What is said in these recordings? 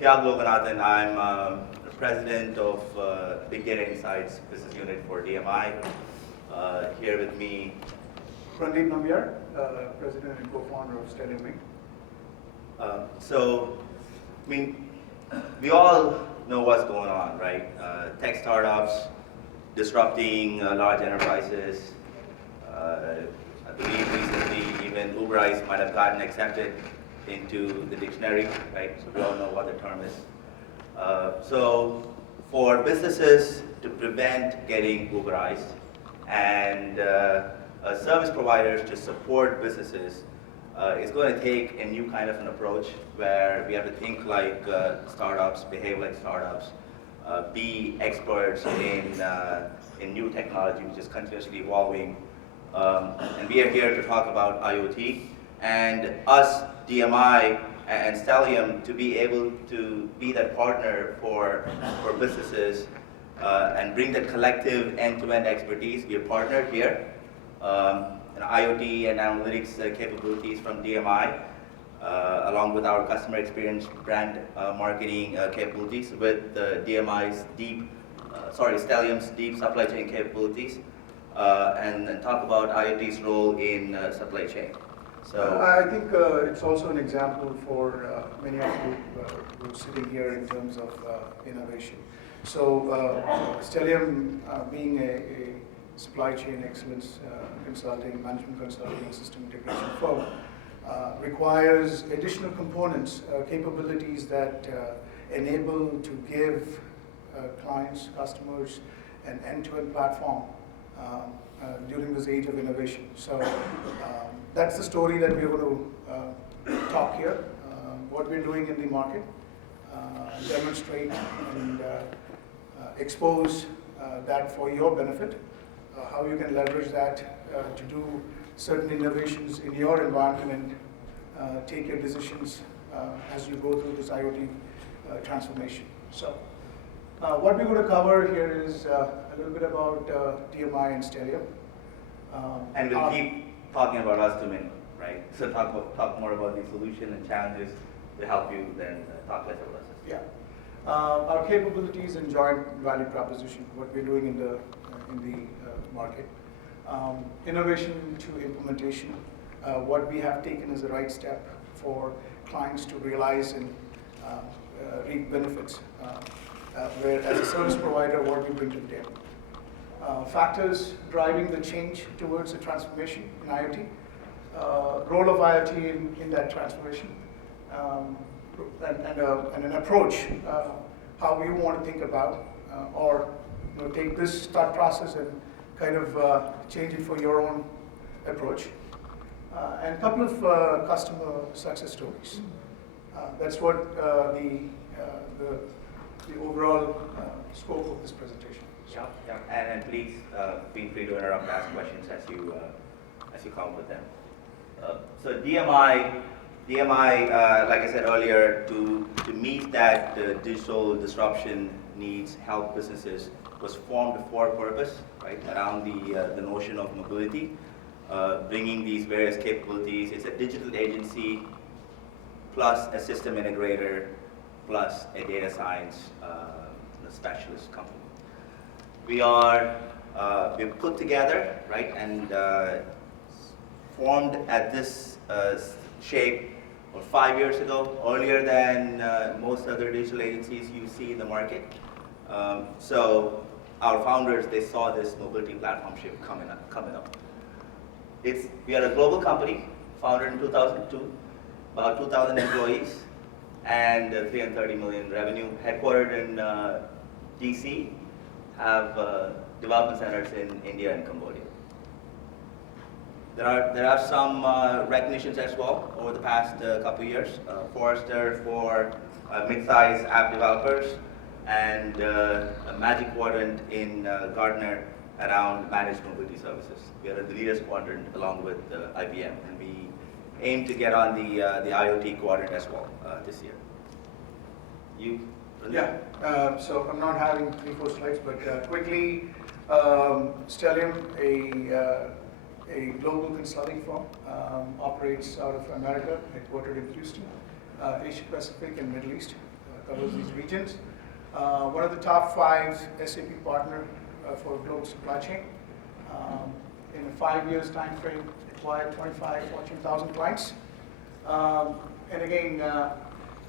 Thiago Loganathan. I'm the president of Big Data Insights business unit for DMI. Here with me, Randeep Nambiar, president and co-founder of Telit. We all know what's going on, right? Tech startups disrupting large enterprises. I believe recently even Uber Eats might have gotten accepted into the dictionary, right? So we all know what the term is. So for businesses to prevent getting Uberized and service providers to support businesses, it's going to take a new kind of an approach where we have to think like startups, behave like startups, be experts in new technology which is continuously evolving. And we are here to talk about IoT, and us, DMI and Stellium, to be able to be that partner for businesses and bring that collective end-to-end expertise. We are partnered here. IoT and analytics capabilities from DMI, along with our customer experience brand marketing capabilities with DMI's Stellium's deep supply chain capabilities, and talk about IoT's role in supply chain. So I think it's also an example for many of you who are sitting here in terms of innovation. So Stellium, being a supply chain excellence consulting, management consulting, system integration firm, requires additional components, capabilities that enable to give clients, customers, an end-to-end platform during this age of innovation. So that's the story that we're going to talk here, what we're doing in the market, demonstrate and expose that for your benefit, how you can leverage that to do certain innovations in your environment and take your decisions as you go through this IoT transformation. So what we're going to cover here is a little bit about DMI and Stellium. And we'll keep talking about us to minimum, right? So talk more about the solution and challenges to help you, then talk less about us. Yeah. Our capabilities and joint value proposition, what we're doing in the market. Innovation to implementation, what we have taken as the right step for clients to realize and reap benefits, where as a service provider, what we bring to the table. Factors driving the change towards the transformation in IoT, role of IoT in that transformation, and an approach, how we want to think about or take this thought process and kind of change it for your own approach. And a couple of customer success stories. That's what the overall scope of this presentation. Yeah. And please feel free to interrupt, ask questions as you come up with them. So DMI, like I said earlier, to meet that digital disruption needs, help businesses, was formed for purpose, right, around the notion of mobility, bringing these various capabilities. It's a digital agency plus a system integrator plus a data science specialist company. We've put together, right, and formed at this shape 5 years ago, earlier than most other digital agencies you see in the market. So our founders, they saw this mobility platform shift coming up. We are a global company, founded in 2002, about 2,000 employees, and 330 million revenue, headquartered in DC, have development centers in India and Cambodia. There are some recognitions as well over the past couple of years. Forrester for mid-size app developers, and a Magic Quadrant in Gartner around managed mobility services. We are the leaders quadrant along with IBM, and we aim to get on the IoT quadrant as well this year. Yeah, so I'm not having 3-4 slides, but quickly, Stellium, a global consulting firm, operates out of America, headquartered in Houston, Asia Pacific and Middle East, a covers these regions. One of the top 5 SAP partner for global supply chain. In a 5 years time frame, acquired 25 Fortune 1000 clients. And again,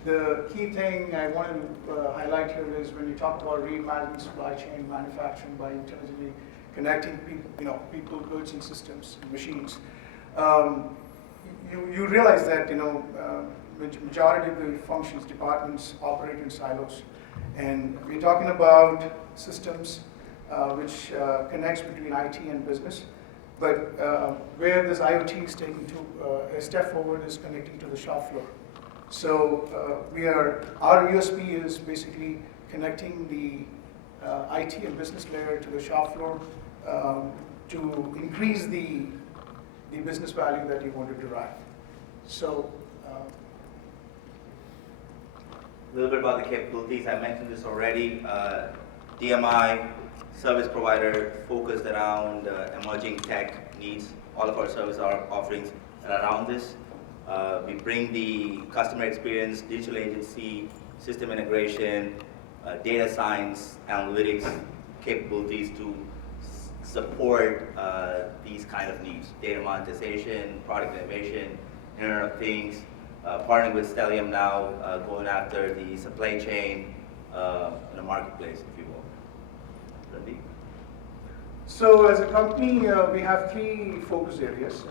the key thing I want to highlight here is when you talk about reimagining supply chain manufacturing by intelligently connecting people, goods, and systems, and machines. You realize that majority of the functions, departments operate in silos, and we're talking about systems which connects between IT and business. But where this IoT is taking to a step forward is connecting to the shop floor. So our USP is basically connecting the IT and business layer to the shop floor to increase the business value that you want to derive. So. A little bit about the capabilities. I mentioned this already. DMI, service provider focused around emerging tech needs. All of our service offerings are around this. We bring the customer experience, digital agency, system integration, data science, analytics capabilities to support these kind of needs. Data monetization, product innovation, Internet of Things, partnering with Stellium now, going after the supply chain in the marketplace, if you will. Randeep? So as a company, we have 3 focus areas.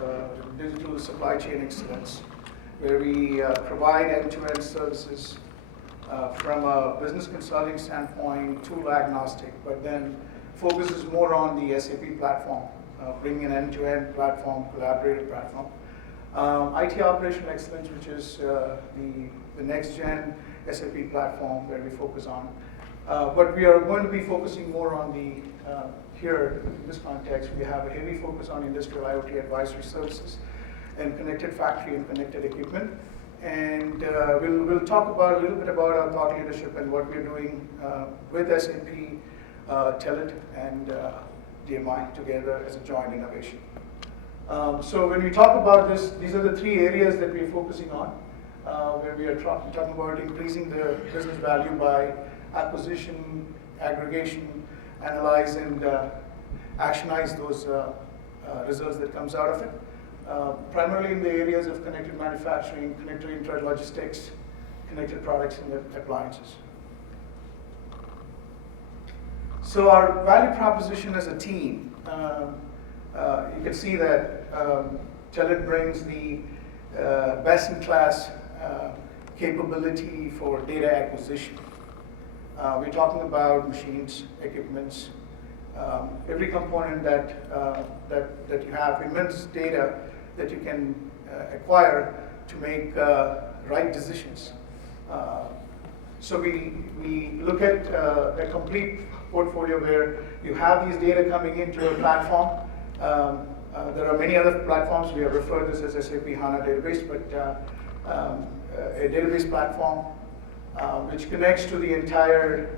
Digital supply chain excellence, where we provide end-to-end services from a business consulting standpoint, tool agnostic, but then focuses more on the SAP platform, bringing an end-to-end platform, collaborative platform. IT operational excellence, which is the next-gen SAP platform where we focus on. But we are going to be focusing more on here in this context, we have a heavy focus on industrial IoT advisory services and connected factory and connected equipment. And we'll talk about a little bit about our thought leadership and what we're doing with SAP, Telit, and DMI together as a joint innovation. So when we talk about this, these are the 3 areas that we're focusing on, where we are talking about increasing the business value by acquisition, aggregation, analyze, and actionize those results that comes out of it. Primarily in the areas of connected manufacturing, connected intralogistics, connected products, and appliances. So our value proposition as a team, you can see that Telit brings the best-in-class capability for data acquisition. We're talking about machines, equipments, every component that you have, immense data that you can acquire to make right decisions. So we look at a complete portfolio where you have these data coming into a platform. There are many other platforms. We have referred this as SAP HANA database, but a database platform which connects to the entire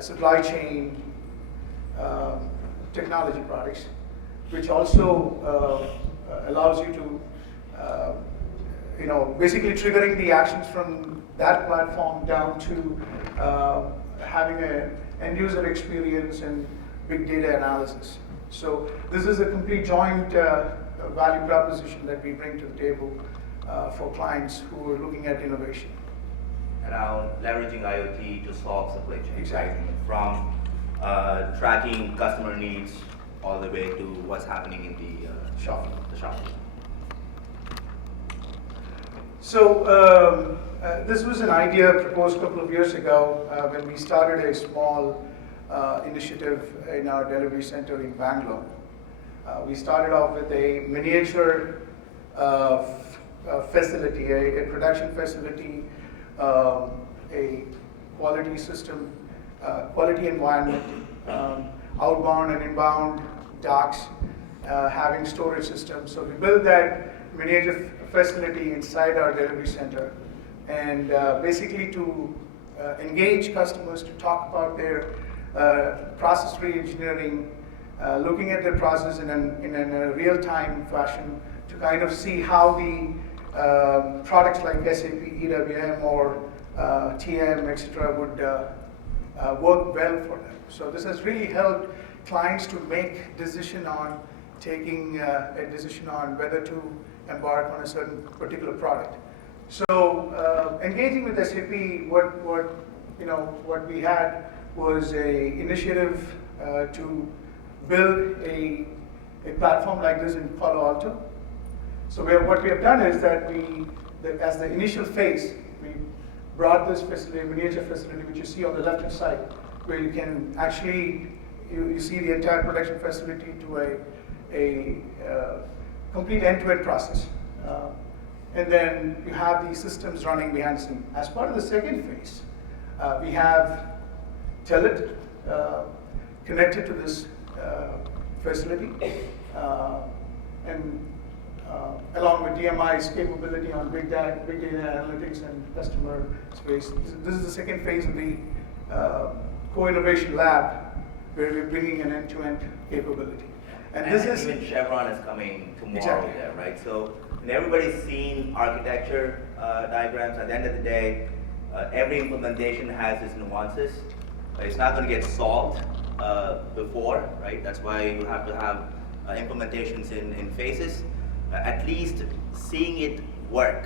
supply chain technology products, which also allows you to, basically triggering the actions from that platform down to having an end-user experience and big data analysis. So this is a complete joint value proposition that we bring to the table for clients who are looking at innovation. Around leveraging IoT to solve supply chain. Exactly. From tracking customer needs all the way to what's happening in the shop. So this was an idea proposed a couple of years ago when we started a small initiative in our delivery center in Bangalore. We started off with a miniature facility, a production facility, a quality system, quality environment, outbound and inbound docks, having storage systems. So we built that miniature facility inside our delivery center, and basically to engage customers to talk about their process re-engineering, looking at their process in a real-time fashion to kind of see how the products like SAP, EWM, or TM, etc., would work well for them. So this has really helped clients to make decision on taking a decision on whether to embark on a certain particular product. So engaging with SAP, what we had was a initiative to build a platform like this in Palo Alto. So what we have done is that as the initial phase, we brought this facility, miniature facility, which you see on the left-hand side, where you can actually, you see the entire production facility to a complete end-to-end process. And then you have these systems running behind the scene. As part of the second phase, we have Telit connected to this facility, and along with DMI's capability on big data analytics and customer space. This is the second phase of the co-innovation lab, where we're bringing an end-to-end capability. And this is even Chevron is coming tomorrow. Exactly. There, right? So everybody's seen architecture diagrams. At the end of the day, every implementation has its nuances. It's not going to get solved before, right? That's why you have to have implementations in phases. At least seeing it work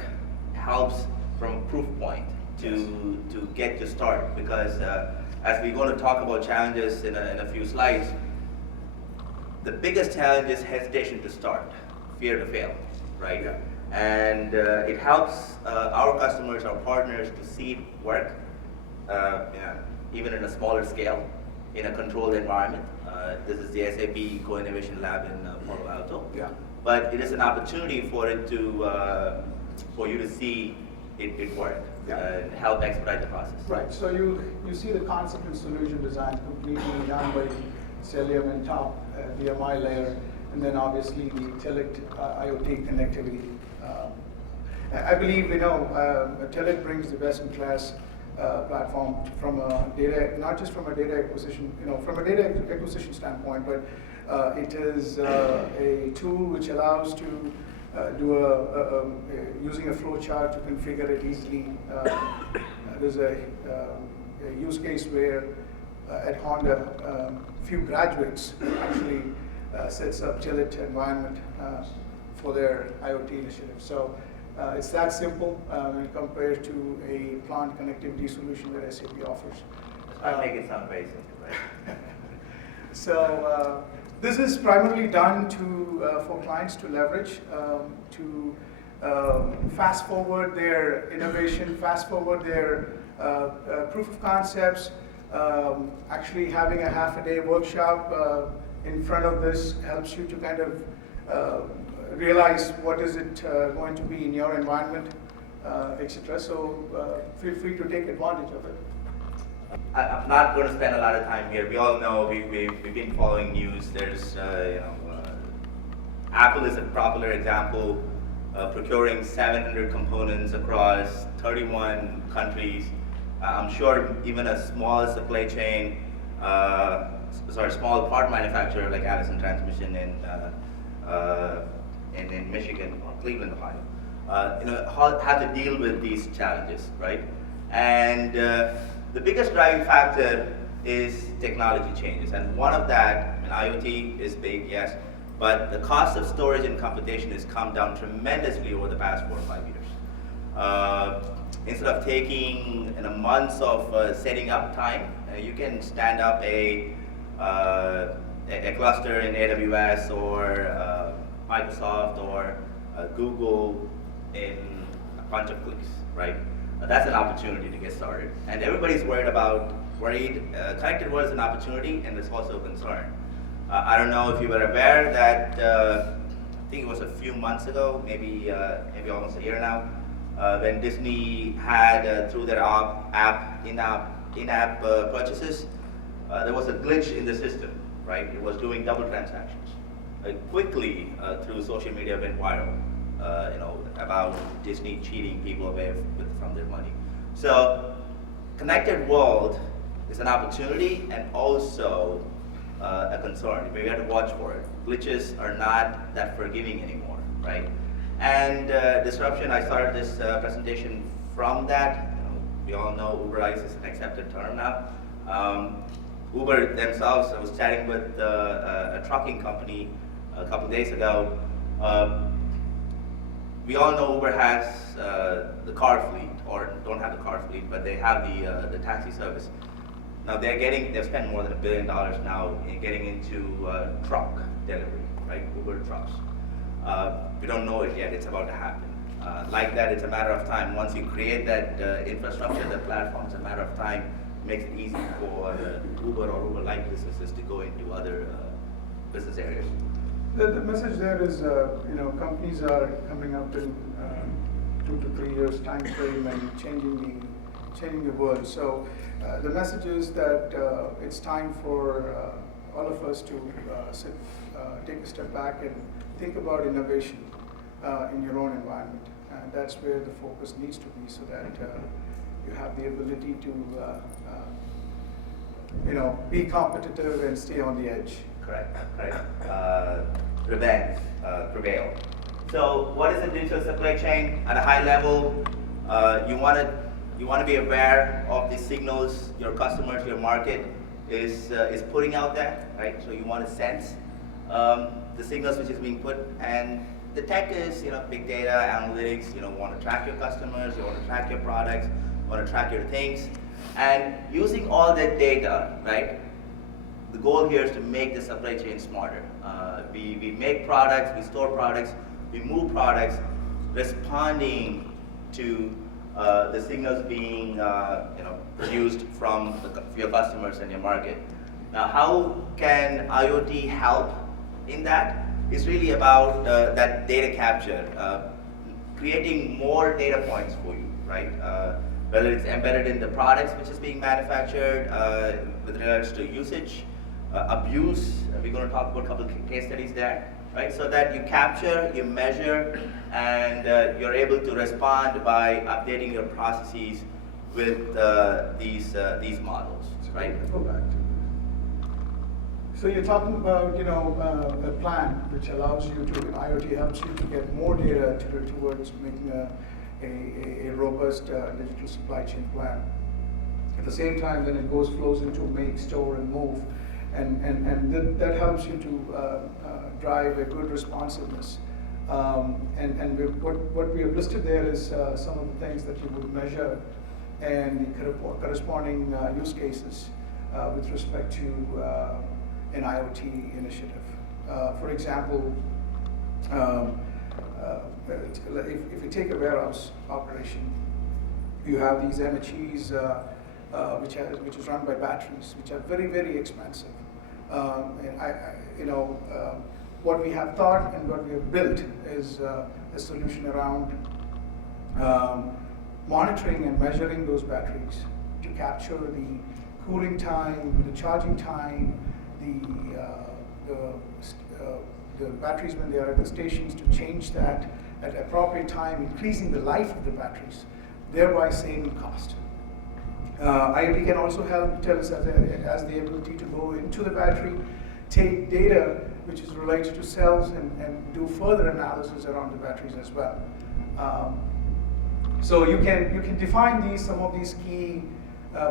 helps from a proof point to get you start. Because as we're going to talk about challenges in a few slides, the biggest challenge is hesitation to start, fear to fail, right? Yeah. And it helps our customers, our partners, to see it work, even in a smaller scale, in a controlled environment. This is the SAP Co-Innovation Lab in Palo Alto. Yeah. But it is an opportunity for it to, for you to see it work, and help expedite the process. Right. So you see the concept and solution design completely done by Stellium and top DMI layer, and then obviously the Telit IoT connectivity. I believe Telit brings the best-in-class platform from a data, not just from a data acquisition, from a data acquisition standpoint, but it is a tool which allows to do using a flow chart to configure it easily. There's a use case where at Honda, few graduates actually sets up Telit environment for their IoT initiative. So it's that simple when compared to a plant connectivity solution that SAP offers. I make it sound very simple, right? So this is primarily done for clients to leverage, to fast forward their innovation, fast forward their proof of concepts. Actually having a half-a-day workshop in front of this helps you to kind of realize what is it going to be in your environment, etc. So feel free to take advantage of it. I'm not going to spend a lot of time here. We all know we've been following news. There's Apple is a popular example, procuring 700 components across 31 countries. I'm sure even a small supply chain, small part manufacturer like Allison Transmission in Michigan or Cleveland, Ohio, have to deal with these challenges, right? And the biggest driving factor is technology changes, and one of that, IoT is big, yes, but the cost of storage and computation has come down tremendously over the past 4 or 5 years. Instead of taking months of setting up time, you can stand up a cluster in AWS or Microsoft or Google in a bunch of clicks, right? That's an opportunity to get started. And everybody's worried. Connected world is an opportunity, and it's also a concern. I don't know if you were aware that, I think it was a few months ago, maybe almost a year now, when Disney had, through their in-app purchases, there was a glitch in the system, right? It was doing double transactions. Quickly, through social media, went viral, about Disney cheating people away from their money. So, connected world is an opportunity and also a concern. We have to watch for it. Glitches are not that forgiving anymore, right? And disruption, I started this presentation from that. We all know Uber Eats is an accepted term now. Uber themselves, I was chatting with a trucking company a couple days ago. We all know Uber has the car fleet, or don't have the car fleet, but they have the taxi service. Now they've spent more than $1 billion now in getting into truck delivery, right? Uber trucks. We don't know it yet, it's about to happen. Like that, it's a matter of time. Once you create that infrastructure, the platform, it's a matter of time. It makes it easy for Uber or Uber-like businesses to go into other business areas. The message there is, companies are coming up in 2 to 3 years time frame and changing the world. So the message is that it's time for all of us to take a step back and think about innovation in your own environment. And that's where the focus needs to be, so that you have the ability to be competitive and stay on the edge. Correct. Prevail. So what is a digital supply chain? At a high level, you want to be aware of the signals your customers, your market is putting out there, right? So you want to sense the signals which is being put, and the tech is big data, analytics. You want to track your customers, you want to track your products, you want to track your things, and using all that data, right? The goal here is to make the supply chain smarter. We make products, we store products, we move products, responding to the signals being produced from your customers and your market. Now, how can IoT help in that? It's really about that data capture, creating more data points for you, right? Whether it's embedded in the products which is being manufactured, with regards to usage, abuse. We're going to talk about a couple of case studies there, right? So that you capture, you measure, and you're able to respond by updating your processes with these models, right? Go back to So you're talking about a plan which allows you to, IoT helps you to get more data towards making a robust digital supply chain plan. At the same time, then it flows into make, store, and move. And that helps you to drive a good responsiveness. What we have listed there is some of the things that you would measure and the corresponding use cases with respect to an IoT initiative. For example, if you take a warehouse operation, you have these MHEs which is run by batteries, which are very, very expensive. What we have thought and what we have built is a solution around monitoring and measuring those batteries to capture the cooling time, the charging time, the batteries when they are at the stations, to change that at appropriate time, increasing the life of the batteries, thereby saving cost. IoT can also help Telit as the ability to go into the battery, take data which is related to cells, and do further analysis around the batteries as well. So you can define some of these key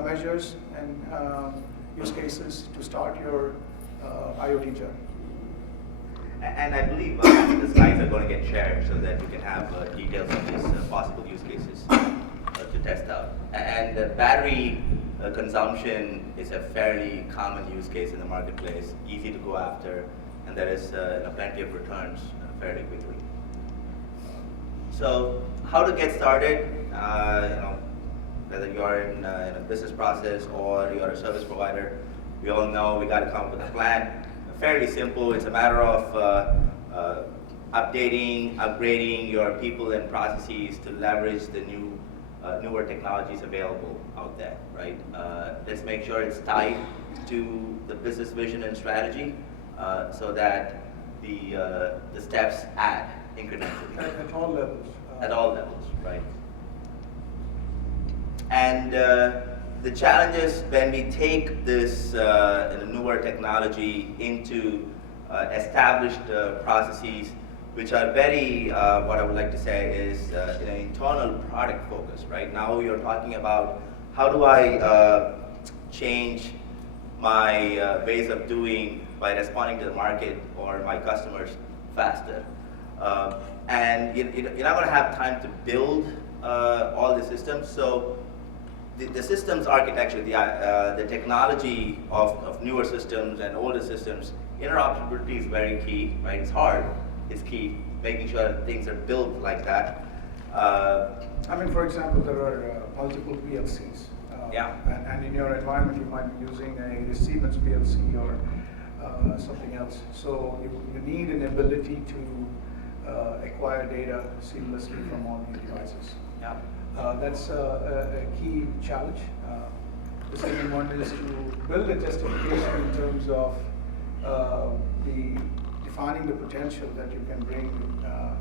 measures and use cases to start your IoT journey. And I believe the slides are going to get shared so that you can have details of these possible use cases to test out. And battery consumption is a fairly common use case in the marketplace, easy to go after, and there is plenty of returns fairly quickly. So how to get started, whether you're in a business process or you're a service provider, we all know we got to come up with a plan. Fairly simple. It's a matter of updating, upgrading your people and processes to leverage the newer technologies available out there, right? Let's make sure it's tied to the business vision and strategy, so that the steps add incrementally. At all levels. At all levels, right? And the challenge is when we take this newer technology into established processes, which are very, what I would like to say is internal product focus, right? Now you're talking about how do I change my ways of doing by responding to the market or my customers faster. And you're not going to have time to build all the systems. So the systems architecture, the technology of newer systems and older systems, interoperability is very key, right? It's hard, it's key, making sure that things are built like that. I mean, for example, there are multiple PLCs. Yeah. And in your environment, you might be using a Siemens PLC or something else. So you need an ability to acquire data seamlessly from all these devices. Yeah. That's a key challenge. The second one is to build a justification in terms of defining the potential that you can bring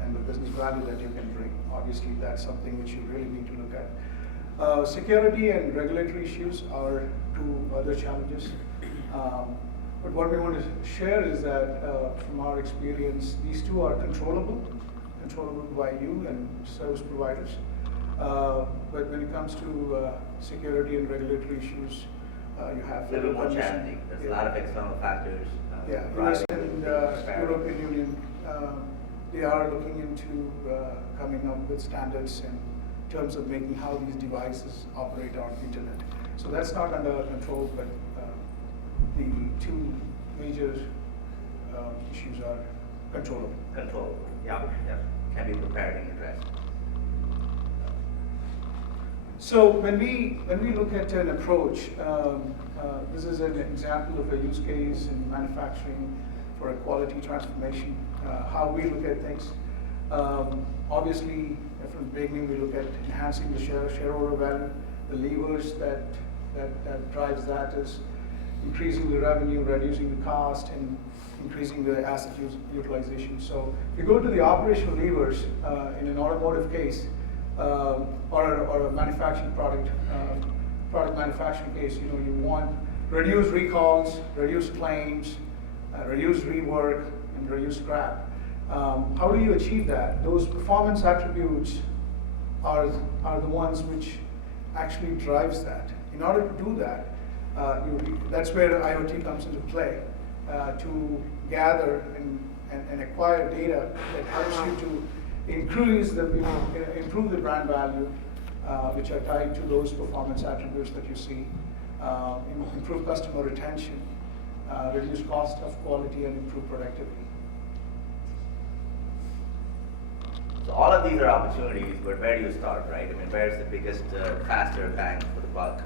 and the business value that you can bring. Obviously, that's something which you really need to look at. Security and regulatory issues are two other challenges. But what we want to share is that from our experience, these two are controllable by you and service providers. But when it comes to security and regulatory issues, you have a little more challenging. There's a lot of external factors. US and European Union, they are looking into coming up with standards in terms of making how these devices operate on internet. So that's not under our control, but the two major issues are controllable. Controllable, yeah, can be prepared and addressed. So when we look at an approach, this is an example of a use case in manufacturing for a quality transformation, how we look at things. Obviously, from the beginning, we look at enhancing the shareholder value. The levers that drives that is increasing the revenue, reducing the cost, and increasing the asset utilization. So if you go to the operational levers in an automotive case, or a manufacturing product manufacturing case, you want reduce recalls, reduce claims, reduce rework, and reduce scrap. How do you achieve that? Those performance attributes are the ones which actually drives that. In order to do that, that's where IoT comes into play, to gather and acquire data that helps you to improve the brand value, which are tied to those performance attributes that you see, improve customer retention, reduce cost of quality, and improve productivity. So all of these are opportunities, but where do you start, right? I mean, where's the biggest, faster bang for the buck?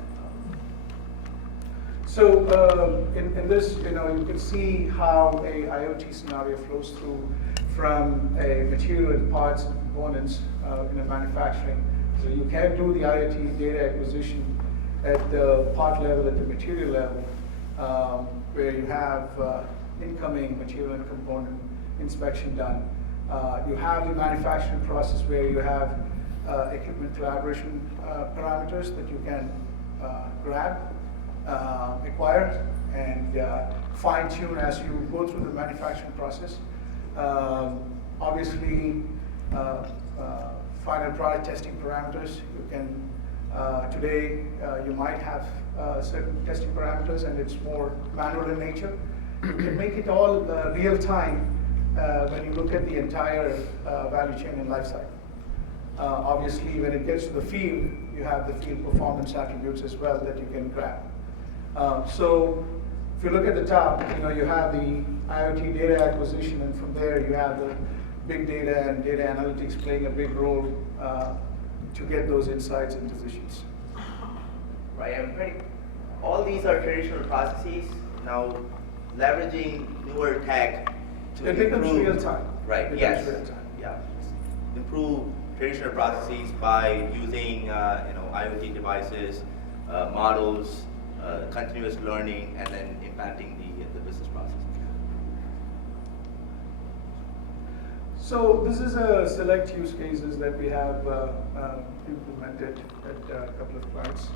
So in this, you can see how a IoT scenario flows through from a material and parts and components in a manufacturing. So you can do the IoT data acquisition at the part level, at the material level, where you have incoming material and component inspection done. You have the manufacturing process where you have equipment collaboration parameters that you can grab, acquire, and fine-tune as you go through the manufacturing process. Obviously, final product testing parameters. You can today you might have certain testing parameters, and it's more manual in nature. You can make it all real time when you look at the entire value chain and life cycle. Obviously, when it gets to the field, you have the field performance attributes as well that you can grab. So if you look at the top, you have the IoT data acquisition, and from there you have the big data and data analytics playing a big role to get those insights and decisions. Right, all these are traditional processes. Now, leveraging newer tech to it becomes real time. Right, yes. Real time. Yeah. Improve traditional processes by using IoT devices, models, continuous learning, and then impacting the business process. So this is a select use cases that we have implemented at a couple of clients.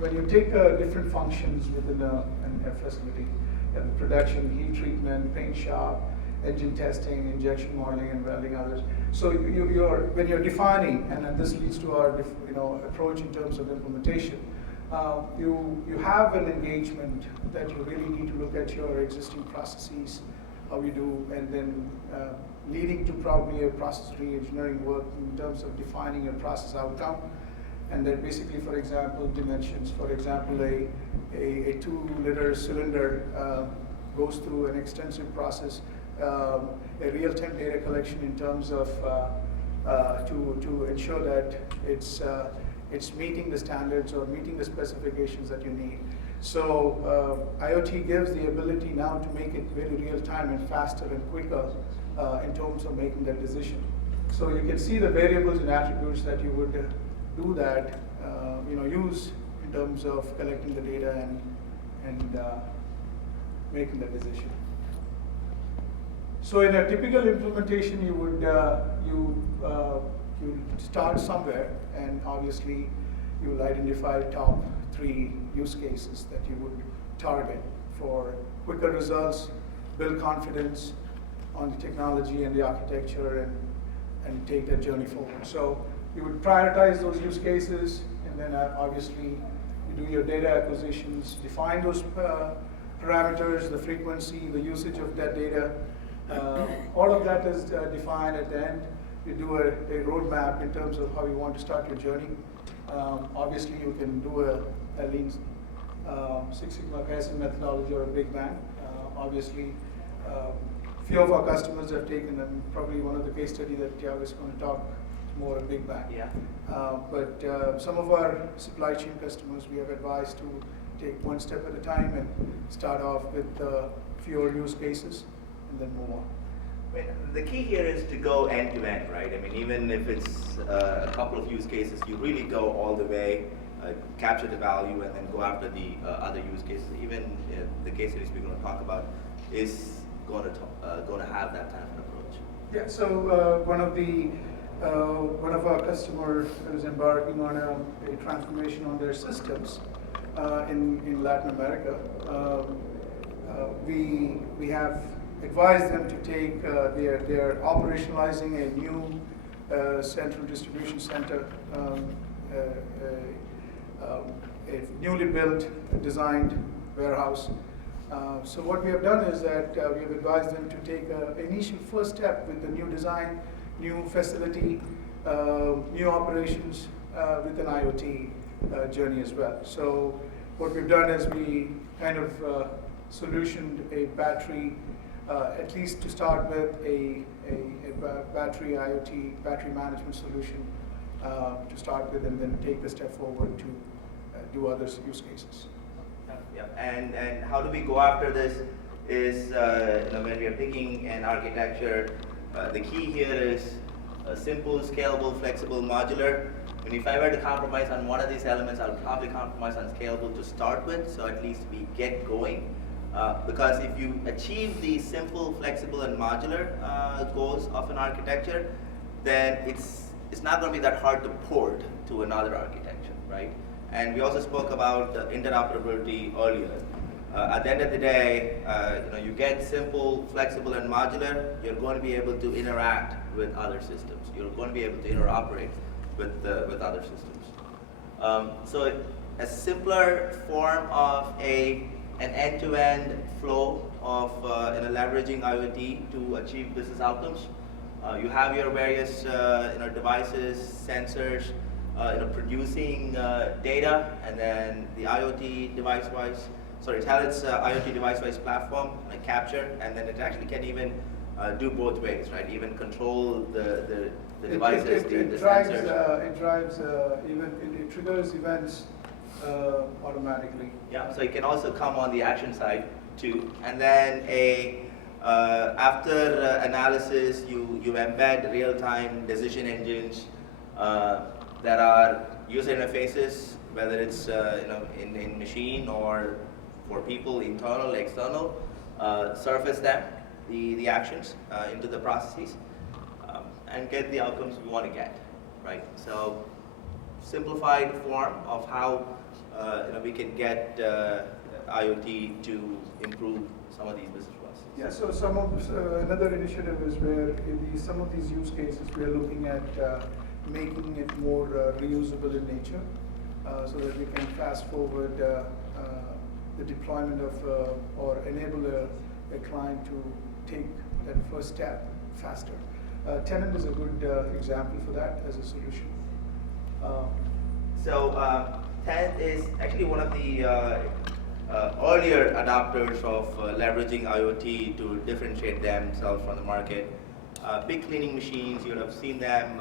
When you take different functions within a facility, the production, heat treatment, paint shop, engine testing, injection modeling, and welding others. So when you're defining, and then this leads to our approach in terms of implementation, you have an engagement that you really need to look at your existing processes, how you do, and then leading to probably a process re-engineering work in terms of defining a process outcome. And then basically, for example, dimensions. For example, a 2-liter cylinder goes through an extensive process, a real-time data collection in terms of to ensure that it's meeting the standards or meeting the specifications that you need. So IoT gives the ability now to make it very real-time and faster and quicker in terms of making that decision. So you can see the variables and attributes that you would do that, use in terms of collecting the data and making that decision. So in a typical implementation, you would you start somewhere, and obviously you will identify top 3 use cases that you would target for quicker results, build confidence on the technology and the architecture, and take that journey forward. So you would prioritize those use cases, and then obviously you do your data acquisitions, define those parameters, the frequency, the usage of that data. All of that is defined at the end. You do a roadmap in terms of how you want to start your journey. Obviously, you can do a Lean Six Sigma Kaizen methodology or a Big Bang. Obviously, few of our customers have taken them. Probably one of the case study that Tiago is going to talk more a Big Bang. Yeah. But some of our supply chain customers, we have advised to take one step at a time and start off with fewer use cases and then move on. I mean, the key here is to go end to end, right? I mean, even if it's a couple of use cases, you really go all the way, capture the value, and then go after the other use cases. Even the case series we're going to talk about is going to have that kind of an approach. Yeah. So one of our customers is embarking on a transformation on their systems in Latin America. We have advised them to take, they're operationalizing a new central distribution center, a newly built, designed warehouse. So what we have done is that we have advised them to take an initial first step with the new design, new facility, new operations with an IoT journey as well. So what we've done is we kind of solutioned a battery, at least to start with, a battery IoT, battery management solution to start with, and then take the step forward to do other use cases. Yeah. And how do we go after this is, when we are picking an architecture, the key here is simple, scalable, flexible, modular. And if I were to compromise on one of these elements, I'll probably compromise on scalable to start with, so at least we get going. Because if you achieve the simple, flexible, and modular goals of an architecture, then it's not going to be that hard to port to another architecture, right? And we also spoke about interoperability earlier. At the end of the day, you get simple, flexible, and modular, you're going to be able to interact with other systems. You're going to be able to interoperate with other systems. So a simpler form of an end-to-end flow of leveraging IoT to achieve business outcomes. You have your various devices, sensors, producing data, and then the IoT device-wise, Telit's IoT device-wise platform capture, and then it actually can even do both ways, right? Even control the devices, the sensors. It drives it triggers events automatically. Yeah, so it can also come on the action side too, and then after analysis, you embed real-time decision engines that are user interfaces, whether it's in machine or for people, internal, external, surface them, the actions into the processes, and get the outcomes we want to get, right? So simplified form of how we can get IoT to improve some of these business flows. Yeah, so some of another initiative is where some of these use cases we are looking at making it more reusable in nature, so that we can fast forward the deployment of or enable a client to take that first step faster. Telit is a good example for that as a solution. So Telit is actually one of the earlier adopters of leveraging IoT to differentiate themselves from the market. Big cleaning machines, you would have seen them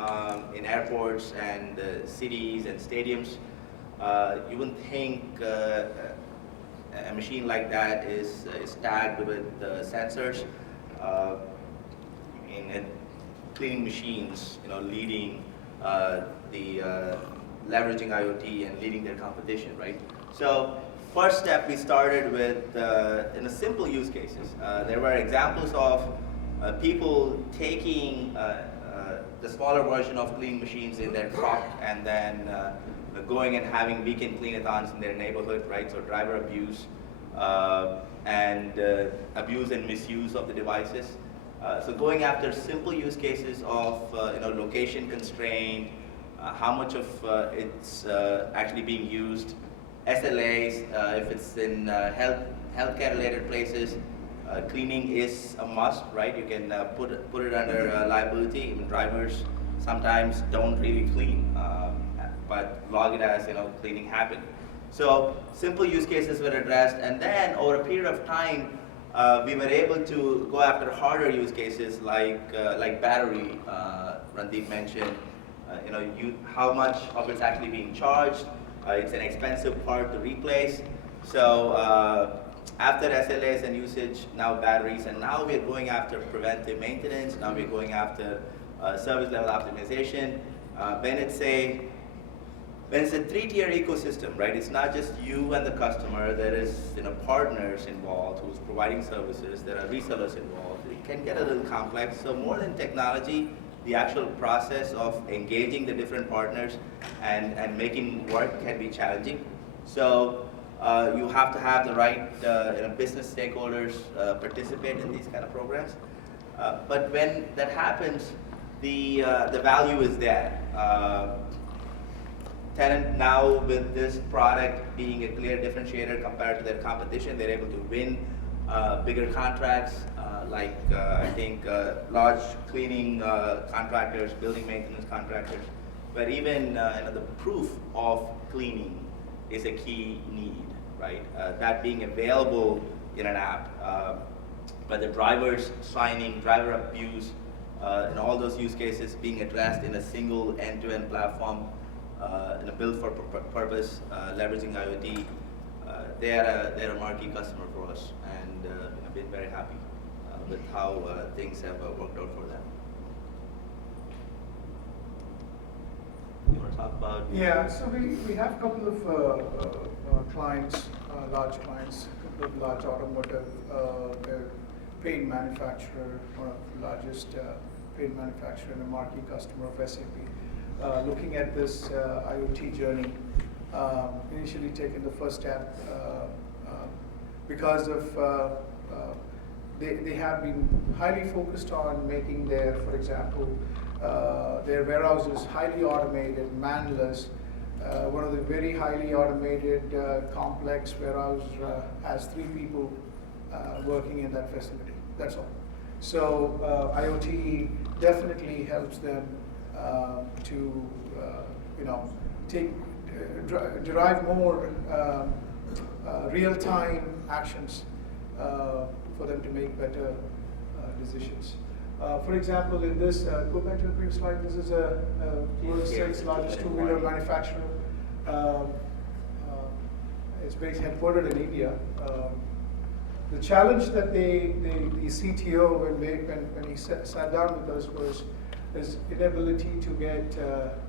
in airports and cities and stadiums. You wouldn't think a machine like that is tagged with sensors. In cleaning machines, leading the leveraging IoT and leading their competition, right? So first step we started with in a simple use cases. There were examples of people taking the smaller version of cleaning machines in their truck and then going and having weekend clean-a-thons in their neighborhood, right? So driver abuse and abuse and misuse of the devices. So going after simple use cases of location constraint, how much of it's actually being used, SLAs, if it's in healthcare related places, cleaning is a must, right? You can put it under liability. Even drivers sometimes don't really clean, but log it as cleaning happened. So simple use cases were addressed, and then over a period of time, we were able to go after harder use cases like battery. Randeep mentioned, how much of it's actually being charged. It's an expensive part to replace. So after SLAs and usage, now batteries, and now we're going after preventive maintenance. Now we're going after service level optimization. When it's a three-tier ecosystem, right? It's not just you and the customer. There is partners involved who's providing services. There are resellers involved. It can get a little complex. So more than technology, the actual process of engaging the different partners and making work can be challenging. So you have to have the right business stakeholders participate in these kind of programs. But when that happens, the value is there. Telit now, with this product being a clear differentiator compared to their competition, they're able to win bigger contracts, like I think large cleaning contractors, building maintenance contractors, where even the proof of cleaning is a key need, right? That being available in an app, but the drivers signing, driver abuse, and all those use cases being addressed in a single end-to-end platform, built for purpose, leveraging IoT. They're a marquee customer for us, and I've been very happy with how things have worked out for them. You want to talk about? Yeah, so we have a couple of clients, large clients, a couple of large automotive, paint manufacturer, one of the largest paint manufacturer and a marquee customer of SAP. Looking at this IoT journey, initially taking the first step because of they have been highly focused on making their, for example, their warehouses highly automated, manless. One of the very highly automated complex warehouse has 3 people working in that facility. That's all. So IoT definitely helps them to derive more real-time actions for them to make better decisions. For example, in this, go back to the previous slide. This is a world's 6th largest two-wheeler manufacturer. It's based headquartered in India. The challenge that the CTO when he sat down with us was his inability to get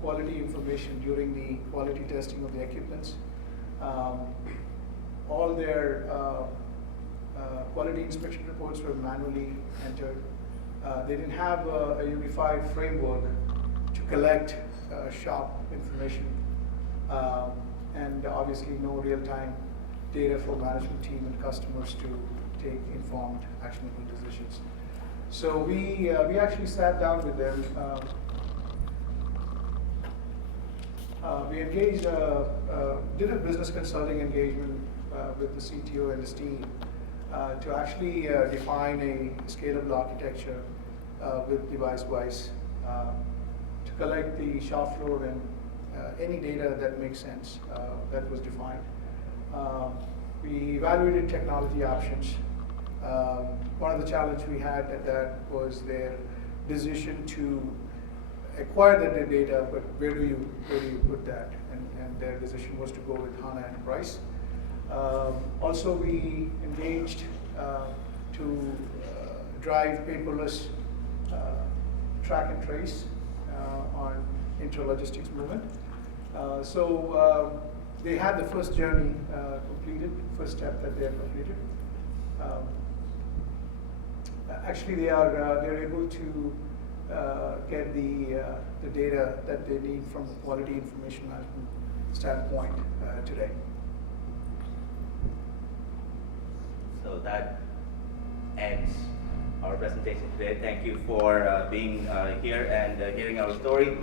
quality information during the quality testing of the equipments. All their quality inspection reports were manually entered. They didn't have a unified framework to collect shop information, and obviously no real-time data for management team and customers to take informed, actionable decisions. So we actually sat down with them. We engaged, did a business consulting engagement with the CTO and his team to actually define a scalable architecture with device-wise to collect the shop floor and any data that makes sense that was defined. We evaluated technology options. One of the challenges we had at that was their decision to acquire the data, but where do you put that? And their decision was to go with HANA Enterprise. Also, we engaged to drive paperless track and trace on intralogistics movement. So they had the first journey completed, first step that they have completed. Actually, they're able to get the data that they need from the quality information management standpoint today. So that ends our presentation today. Thank you for being here and hearing our story.